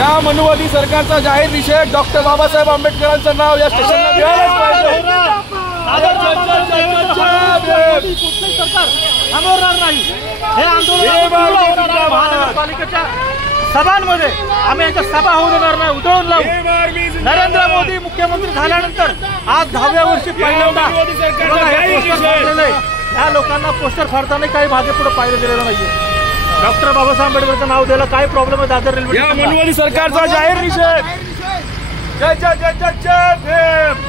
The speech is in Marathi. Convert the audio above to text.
या मनुवादी सरकारचा जाहीर निषेध डॉक्टर बाबासाहेब आंबेडकरांचं नाव या स्टेशनला द्यायलाच पाहिजे। हे आंदोलन महानगरपालिकेच्या सभांमध्ये आम्ही यांच्या सभा होऊ देणार नाही, उधळून लावू। नरेंद्र मोदी मुख्यमंत्री झाल्यानंतर आज 10व्या वर्षी पहिल्यांदा या लोकांना पोस्टर फाडताना काही मागे पुढे पाहिलं गेलेलं नाहीये। डॉक्टर बाबासाहेब आंबेडकरचं नाव द्यायला काय प्रॉब्लेम आहे दादर रेल्वे? या मनुवादी सरकारचा जाहीर निषेध। जय जय जय जय जय भीम।